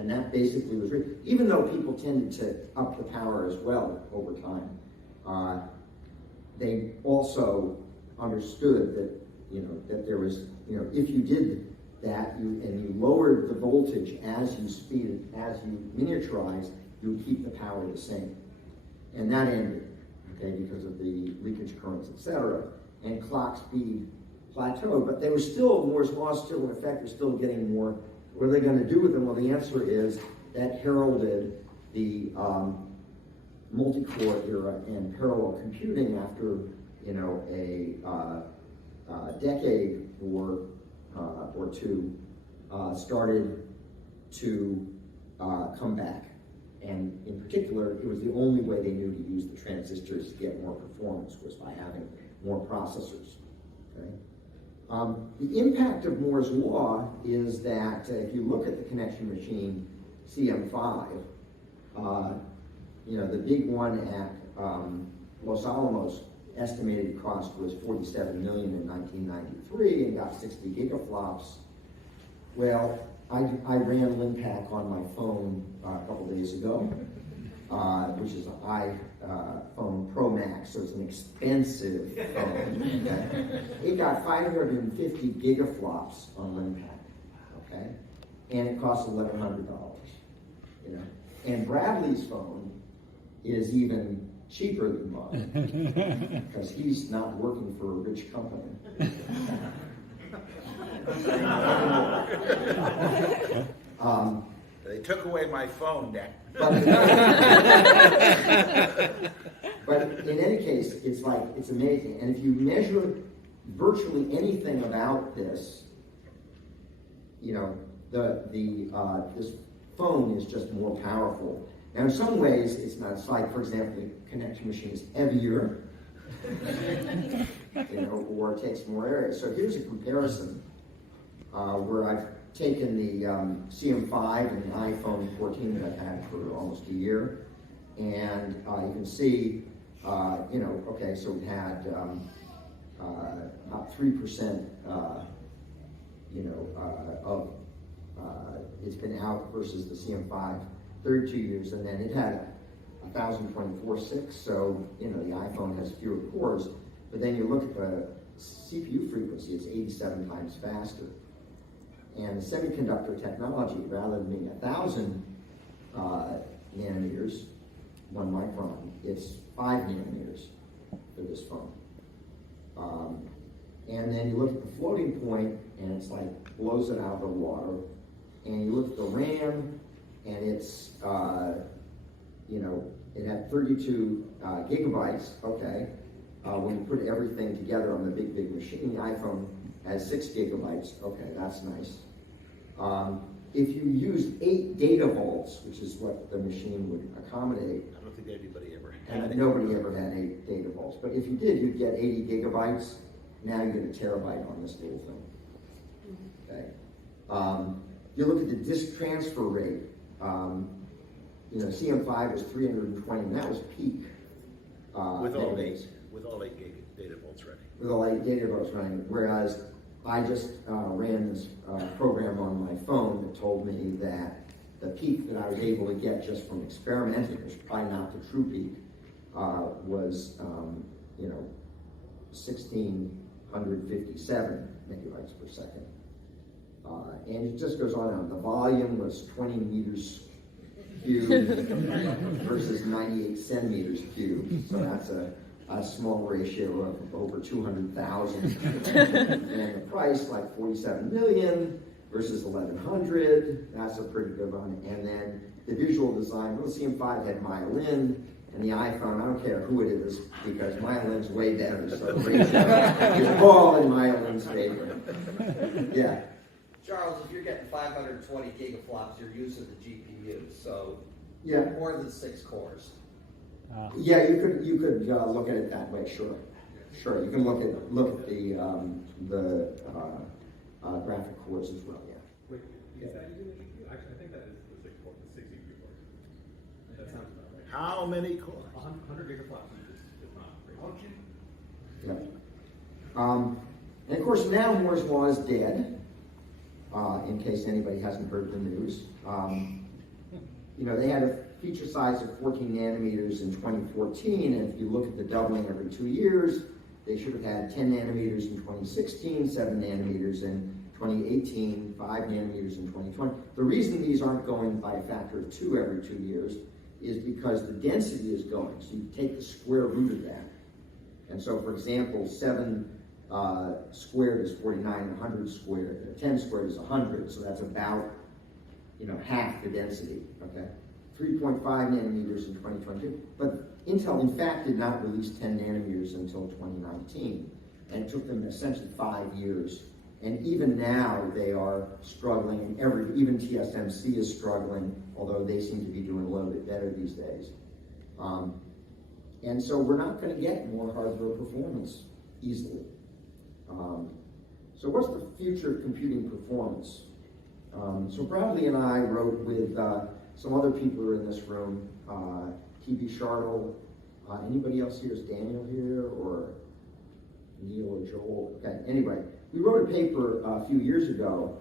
And that basically was, even though people tended to up the power as well over time, they also understood that, that there was, if you did that and you lowered the voltage as you miniaturized, you would keep the power the same. And that ended, okay, because of the leakage currents, etc. And clock speed plateaued, but they were still, Moore's law is still in effect, they're still getting more. What are they going to do with them? Well, the answer is that heralded the multi-core era and parallel computing after, a decade or two started to come back. And in particular, it was the only way they knew to use the transistors to get more performance was by having more processors. Okay? The impact of Moore's law is that if you look at the connection machine CM-5, the big one at Los Alamos estimated cost was $47 million in 1993 and got 60 gigaflops. Well, I ran LinPack on my phone a couple days ago, which is an iPhone Pro Max, so it's an expensive phone. Okay? It got 550 gigaflops on LinPack, okay, and it costs $1,100. And Bradley's phone is even cheaper than mine because he's not working for a rich company. They took away my phone, Dan. But in any case, it's amazing. And if you measure virtually anything about this, this phone is just more powerful. Now, in some ways, it's not. It's like, for example, the connection machine is heavier, or it takes more area. So here's a comparison where I've taken the CM-5 and the iPhone 14 that I've had for almost a year, and you can see, okay, so we had about 3%, of it's been out versus the CM-5, 32 years, and then it had 1,024.6, so, the iPhone has fewer cores, but then you look at the CPU frequency, it's 87 times faster. And the semiconductor technology, rather than being 1,000 nanometers, 1 micron, it's 5 nanometers for this phone. And then you look at the floating point, and it's like blows it out of the water. And you look at the RAM, and it's, it had 32 gigabytes, okay. When you put everything together on the big machine, the iPhone has 6 gigabytes, okay, that's nice. If you used 8 data vaults, which is what the machine would accommodate. I don't think anybody ever had And nobody ever had 8 data vaults. But if you did, you'd get 80 gigabytes. Now you get a terabyte on this little thing. Okay. You look at the disk transfer rate. CM5 was 320, and that was peak. with all 8 gig data volts running. With all 8 data volts running, whereas I just ran this program on my phone that told me that the peak that I was able to get just from experimenting, which is probably not the true peak, was 1,657 megabytes per second. And it just goes on and on. The volume was 20 meters cubed versus 98 centimeters cubed. So that's a small ratio of over 200,000. And the price, like 47 million versus 1,100. That's a pretty good one. And then the visual design, well, the CM-5 had myelin, and the iPhone, I don't care who it is, because myelin's way better. So the ratio is all in myelin's favor. Yeah. Charles, if you're getting 520 gigaflops, you're using the GPU, so yeah, more than 6 cores. Yeah, you could look at it that way. Sure. You can look at the graphic cores as well. Yeah. Wait, is that using the GPU? Actually, I think that is the 6 GPU cores. That sounds about right. How many cores? 100 gigaflops is not great. Okay. And of course, now Moore's law is dead. In case anybody hasn't heard the news, you know, they had a feature size of 14 nanometers in 2014, and if you look at the doubling every 2 years, they should have had 10 nanometers in 2016, 7 nanometers in 2018, 5 nanometers in 2020. The reason these aren't going by a factor of 2 every 2 years is because the density is going. So you take the square root of that. And so, for example, 7 squared is 49, 100 squared, 10 squared is 100, so that's about, you know, half the density, okay? 3.5 nanometers in 2022, but Intel, in fact, did not release 10 nanometers until 2019, and it took them essentially 5 years. And even now, they are struggling, even TSMC is struggling, although they seem to be doing a little bit better these days. And so we're not going to get more hardware performance easily. So what's the future of computing performance? So Bradley and I wrote with some other people who are in this room, T.B. Shartle, anybody else here? Is Daniel here, or Neil or Joel? Okay, anyway, we wrote a paper a few years ago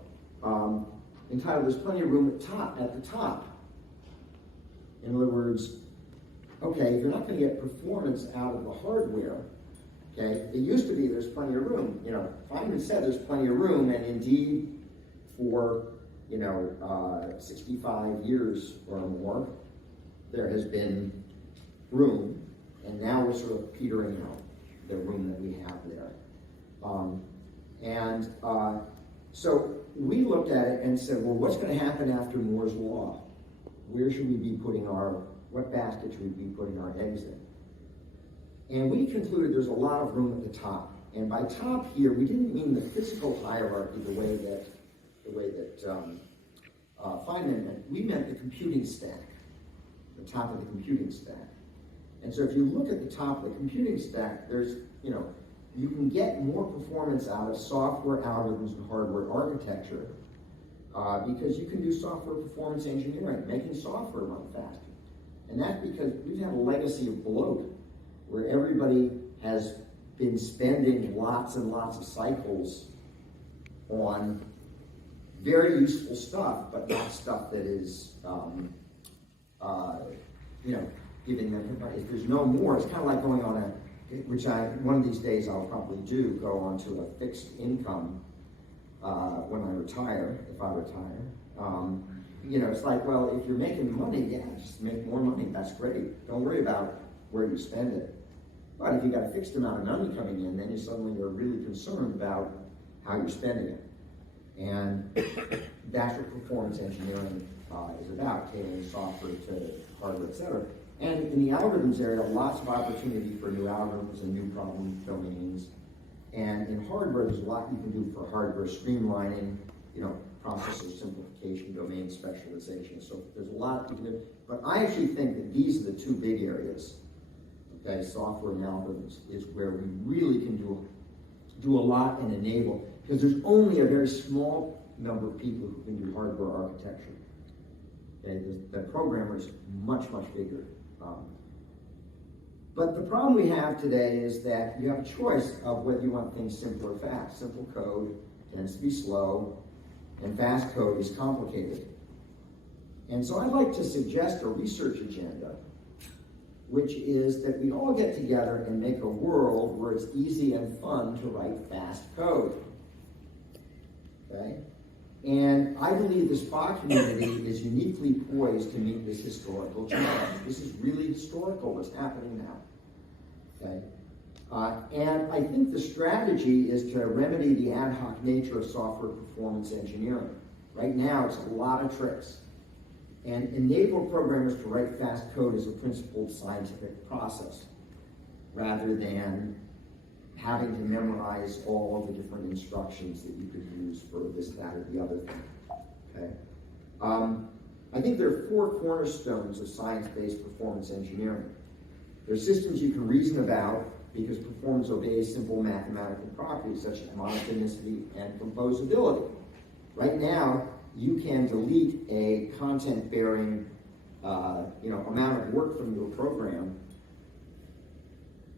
entitled "There's Plenty of Room at the top." In other words, okay, if you're not going to get performance out of the hardware, okay, it used to be there's plenty of room. You know, Feynman said there's plenty of room, and indeed, for 65 years or more, there has been room, and now we're sort of petering out the room that we have there. So we looked at it and said, well, what's going to happen after Moore's Law? Where should we be putting what basket should we be putting our eggs in? And we concluded there's a lot of room at the top. And by top here, we didn't mean the physical hierarchy the way that Feynman meant. We meant the computing stack, the top of the computing stack. And so if you look at the top of the computing stack, there's, you can get more performance out of software algorithms and hardware architecture because you can do software performance engineering, making software run faster. And that's because we've had a legacy of bloat where everybody has been spending lots and lots of cycles on very useful stuff, but not stuff that is, giving them, if there's no more, it's kind of like going on one of these days I'll probably go onto a fixed income when I retire, if I retire. It's like, well, if you're making money, yeah, just make more money, that's great. Don't worry about where you spend it. But if you got a fixed amount of money coming in, then you suddenly are really concerned about how you're spending it. And that's what performance engineering is about, tailoring software to hardware, et cetera. And in the algorithms area, lots of opportunity for new algorithms and new problem domains. And in hardware, there's a lot you can do for hardware streamlining, processor simplification, domain specialization. So there's a lot you can do. But I actually think that these are the two big areas, okay, software and algorithms, is where we really can do a lot and enable, because there's only a very small number of people who can do hardware architecture. Okay, the programmer is much, much bigger. But the problem we have today is that you have a choice of whether you want things simple or fast. Simple code tends to be slow, and fast code is complicated. And so I'd like to suggest a research agenda, which is that we all get together and make a world where it's easy and fun to write fast code. Okay? And I believe the SPA community is uniquely poised to meet this historical challenge. This is really historical what's happening now. Okay? And I think the strategy is to remedy the ad hoc nature of software performance engineering. Right now, it's a lot of tricks. And enable programmers to write fast code as a principled scientific process, rather than having to memorize all of the different instructions that you could use for this, that, or the other thing. Okay? I think there are 4 cornerstones of science-based performance engineering. There are systems you can reason about because performance obeys simple mathematical properties such as monotonicity and composability. Right now, you can delete a content-bearing, amount of work from your program.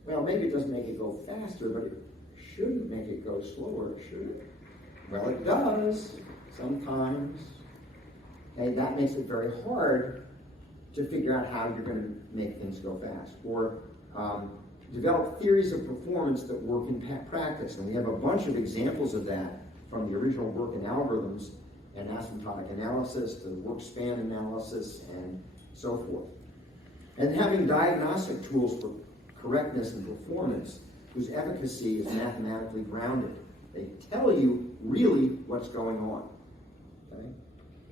Well, maybe it doesn't make it go faster, but it shouldn't make it go slower, should it? Well, it does sometimes. Okay, that makes it very hard to figure out how you're going to make things go fast, or develop theories of performance that work in practice. And we have a bunch of examples of that from the original work in algorithms and asymptotic analysis to work span analysis and so forth. And having diagnostic tools for correctness and performance whose efficacy is mathematically grounded. They tell you really what's going on. Okay?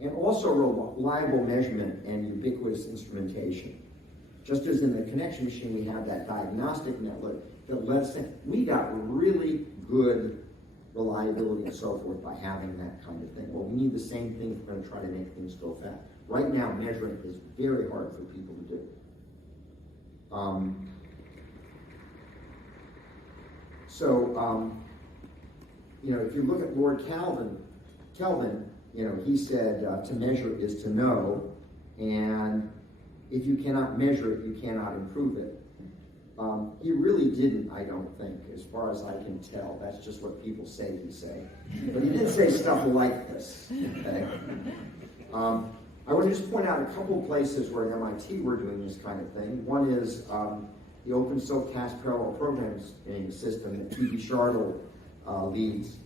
And also reliable measurement and ubiquitous instrumentation. Just as in the connection machine, we have that diagnostic network that lets them, we got really good reliability and so forth by having that kind of thing. Well, we need the same thing if we're going to try to make things go fast. Right now, measuring is very hard for people to do. You know, if you look at Lord Kelvin, you know, he said to measure is to know, and if you cannot measure it, you cannot improve it. He really didn't, I don't think, as far as I can tell. That's just what people say he said. But he did say stuff like this. Okay? I want to just point out a couple of places where at MIT we're doing this kind of thing. One is the Open Silkcast Parallel Programming System that T.B. Shardle leads,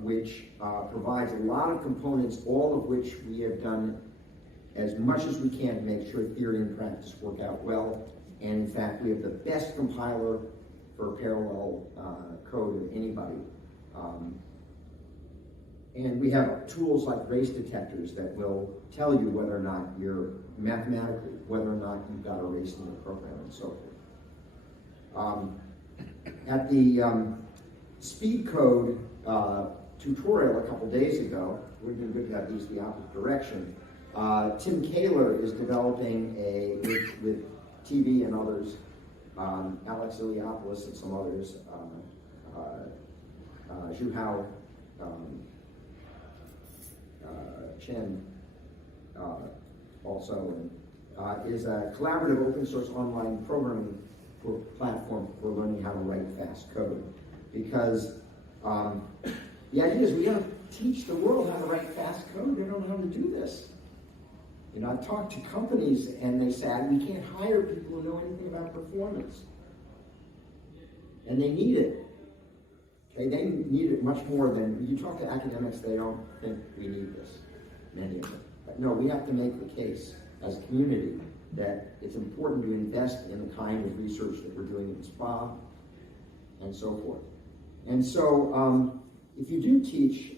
which provides a lot of components, all of which we have done as much as we can to make sure theory and practice work out well. And in fact, we have the best compiler for parallel code of anybody. And we have tools like race detectors that will tell you whether or not you're mathematically, whether or not you've got a race in the program and so forth. At the speed code tutorial a couple days ago, we've been good to have these the opposite direction. Tim Kaler is developing with TV and others, Alex Iliopoulos and some others, Zhu Hao, Chen also, is a collaborative open source online programming platform for learning how to write fast code. Because the idea is we got to teach the world how to write fast code. They don't know how to do this. You know, I've talked to companies and they said, we can't hire people who know anything about performance. And they need it. Okay, they need it much more than, you talk to academics, they don't think we need this, many of them. But no, we have to make the case as a community that it's important to invest in the kind of research that we're doing in SPA and so forth. And so, if you do teach,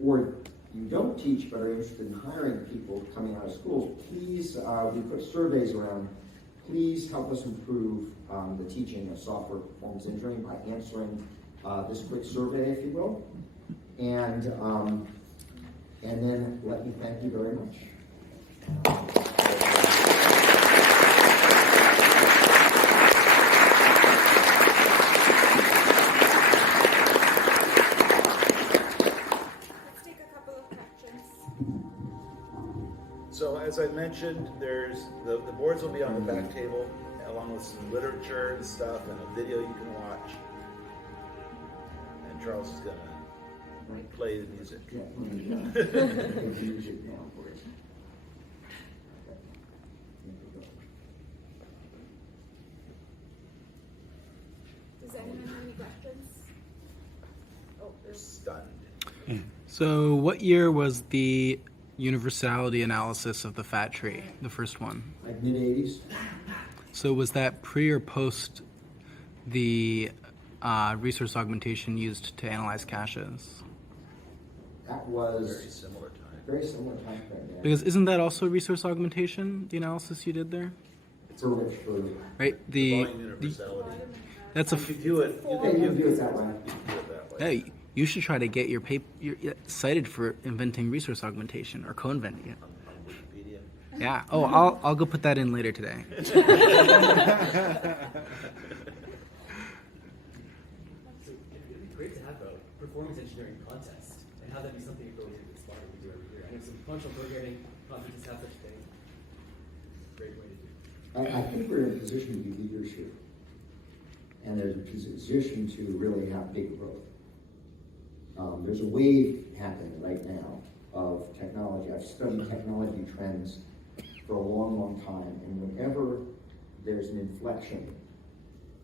or you don't teach but are interested in hiring people coming out of schools, please, we put surveys around, please help us improve the teaching of software performance engineering by answering this quick survey, if you will. And then let me thank you very much. So as I mentioned, there's the boards will be on the back table, along with some literature and stuff, and a video you can watch. And Charles is gonna play the music. Yeah, music now, please. Does anyone have any questions? Oh, there's Stunned. So what year was the universality analysis of the fat tree, the first one? Like mid-80s. So was that pre or post the resource augmentation used to analyze caches? That was Very similar time. very similar time frame. Yeah. Because isn't that also resource augmentation, the analysis you did there? For which, for Right? Volume universality. That's a You can do it. yeah, you can do it that way. You can do it that way. hey, you should try to get your paper cited for inventing resource augmentation or co-inventing it. On Wikipedia. Yeah. Oh, I'll go put that in later today. So it'd be great to have a performance engineering contest and have that be something that goes into the spot we do every year. I know some functional programming conferences have such things. Great way to do it. I think we're in a position to be leaders here. And there's a position to really have big growth. There's a wave happening right now of technology. I've studied technology trends for a long, long time. And whenever there's an inflection,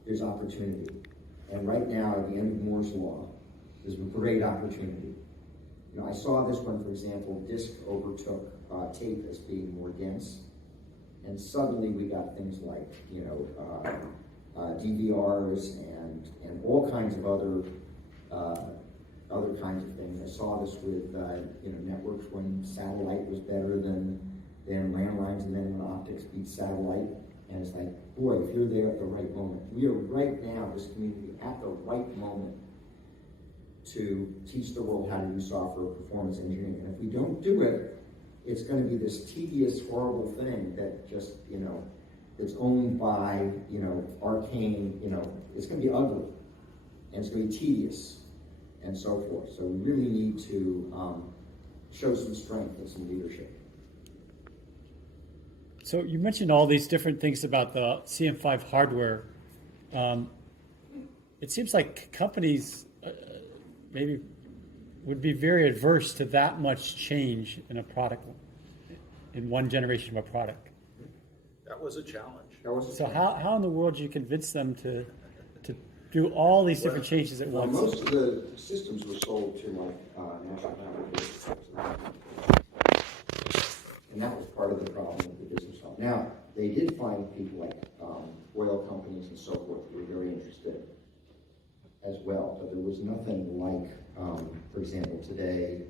there's opportunity. And right now, at the end of Moore's Law, there's a great opportunity. You know, I saw this one, for example, disk overtook tape as being more dense. And suddenly we got things like, you know, DVRs and all kinds of other kinds of things. I saw this with, you know, networks when satellite was better than landlines, and then when optics beat satellite. And it's like, boy, if you're there at the right moment. We are right now, this community, at the right moment to teach the world how to do software performance engineering. And if we don't do it, it's going to be this tedious, horrible thing that just, you know, it's owned by, you know, arcane, you know, it's going to be ugly, and it's going to be tedious, and so forth. So we really need to show some strength and some leadership. So you mentioned all these different things about the CM-5 hardware. It seems like companies maybe would be very adverse to that much change in a product, in one generation of a product. That was a challenge. So how in the world do you convince them to do all these different changes at Well, once? most of the systems were sold to like national laboratories. And that was part of the problem with the business model. Now, they did find people like oil companies and so forth who were very interested as well, but there was nothing like, for example, today,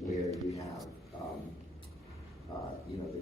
where you have, you know, the